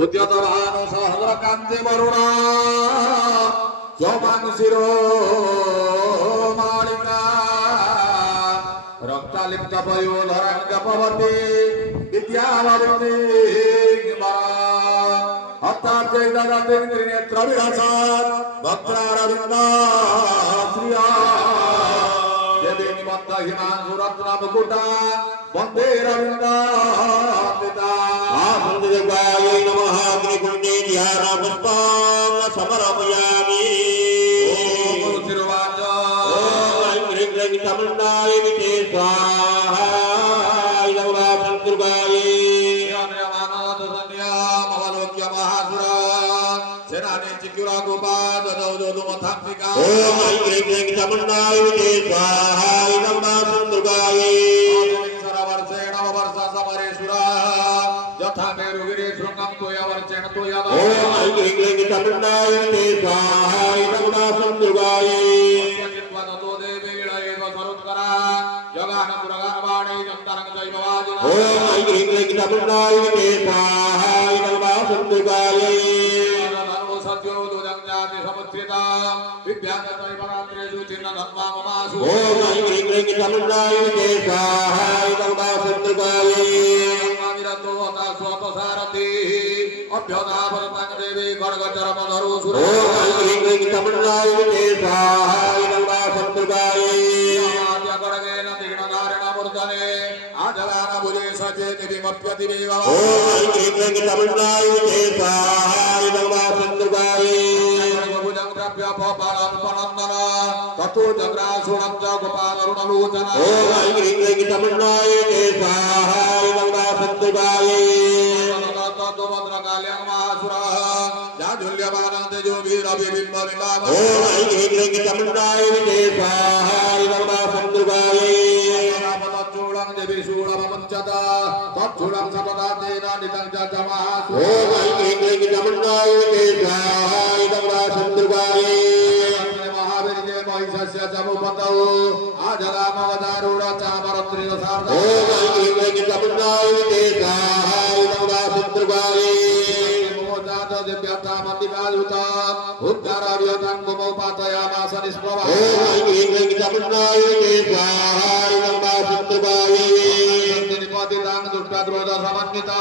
उद्यतभानु सहस्र कांति वरुणा चौमान शिरो मालिका रक्तालिप्त पयोधरं जपवती विद्यावती हत्ताब्जे ददते त्रिनेत्र विलासात् वक्त्रारविन्दा श्रिया देवी निबद्ध हिमांशु रत्न मुकुटा वन्दे रविन्दान्विता आनन्ददेवायै नमः अग्निकुण्डे ध्यानपुष्पं समर्पयामि ॐ गुरुतिरुवाच ॐ ऐं ह्रीं क्लीं तमन्नाय विते स्वाहा इदं वासन्तुर्गाय यमयामानोदसन्यामवलोक्य महासुरा सेनानि चिक्युरा गोपाद दौदोदुमथांसिका ॐ ऐं ह्रीं क्लीं तमन्नाय विते स्वाहा इदं वासन्तुर्गाय ततो जग्रासुरं च गोपालरुणलोचना ॐ ऐं ह्रीं क्लीं तमन्नाय ते स्वाहा इदं वासन्तुर्गाय तत्तुभद्रकाल्यां महासुरः जाज्वल्यमानं तेजोभिरभिबिम्बविभावः ॐ ऐं ह्रीं क्लीं तमन्नाय ते स्वाहा इदं वासन्तुर्गाय तच्चूलं देवी शूलमञ्चता तच्छूलं सतता तेन नितं च महासुरः ॐ ऐं ह्रीं क्लीं तमन्नाय ते स्वाहा इदं वासन्तुर्गाय महिषस्य जमुपतौ आजगामवदारूढ चामरत्रिण सार्ध ॐ ऐं ह्रीं क्लीं तमन्नाय ते स्वाहा इदं वासन्तुर्गाय मोजात दिव्यतामतिकायुता उद्गाराव्यतं गुमोपातयामास निष्प्रभा ॐ ऐं ह्रीं क्लीं तमन्नाय ते स्वाहा इदं वासन्तुर्गाय निपतितां दुष्टक्रोध समन्विता